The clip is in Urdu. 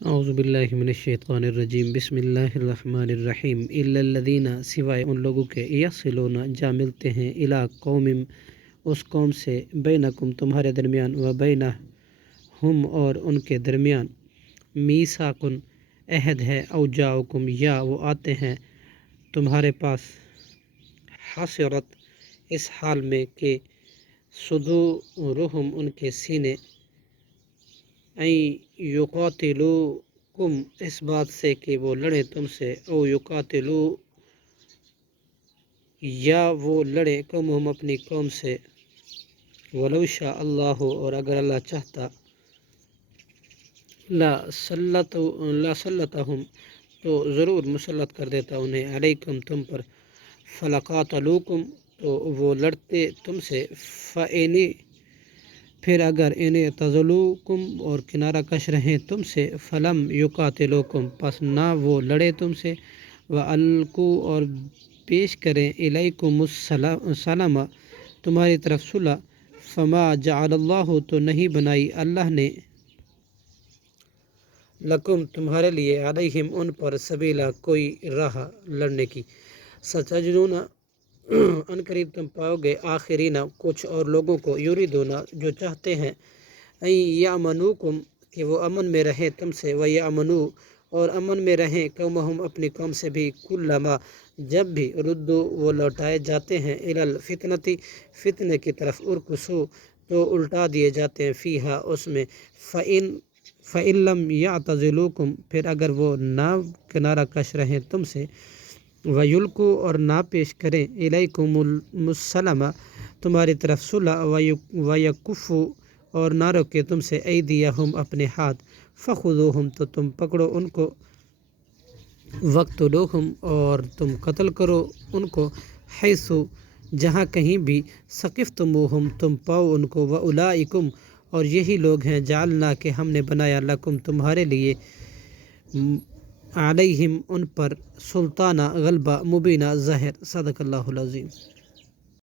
اعوذ باللہ من الشیطان الرجیم بسم اللہ الرحمن الرحیم الا الذین سوائے ان لوگوں کے یصلون جا ملتے ہیں الی قوم اس قوم سے بینکم تمہارے درمیان و بینہم اور ان کے درمیان میثاق عہد ہے او جاؤکم یا وہ آتے ہیں تمہارے پاس حسرت اس حال میں کہ صدورہم ان کے سینے یقاتلوکم اس بات سے کہ وہ لڑیں تم سے او یقاتلو یا وہ لڑیں قومہم اپنی قوم سے ولو شاء اللہ اور اگر اللہ چاہتا لسلطہم تو ضرور مسلط کر دیتا انہیں علیکم تم پر فلقاتلوکم تو وہ لڑتے تم سے فإن پھر اگر انہیں اعتزلوکم اور کنارہ کش رہیں تم سے فلم یقاتلوکم پس نہ وہ لڑے تم سے وَأَلْقُوا اور پیش کریں الیکم السلام تمہاری طرف صلح فما جعل اللہ تو نہیں بنائی اللہ نے لکم تمہارے لیے علیہم ان پر سبیلا کوئی راہ لڑنے کی ستجدون ان قریب تم پاؤ گے آخرین کچھ اور لوگوں کو یریدون جو چاہتے ہیں ان یامنوکم کہ وہ امن میں رہیں تم سے ویامنو اور امن میں رہیں قومہم اپنی قوم سے بھی کلما جب بھی ردو وہ لوٹائے جاتے ہیں الی الفتنۃ فتنے کی طرف ارکسو تو الٹا دیے جاتے ہیں فیہا اس میں فإن لم یعتزلوکم پھر اگر وہ نہ کنارہ کش رہیں تم سے وَيُلْقُوا اور نہ پیش کریں الیکم السلام تمہاری طرف صلح وَيَكُفُّوا اور نہ روکے تم سے ایدیہم اپنے ہاتھ فخذوہم تو تم پکڑو ان کو وقتلوہم اور تم قتل کرو ان کو حیث جہاں کہیں بھی ثقفتموہم تم پاؤ ان کو وَأُولَئِکُمْ اور یہی لوگ ہیں جعلنا کہ ہم نے بنایا لکم تمہارے لیے علیہم ان پر سلطانہ غلبہ مبینہ ظاہر صدق اللہ العظیم۔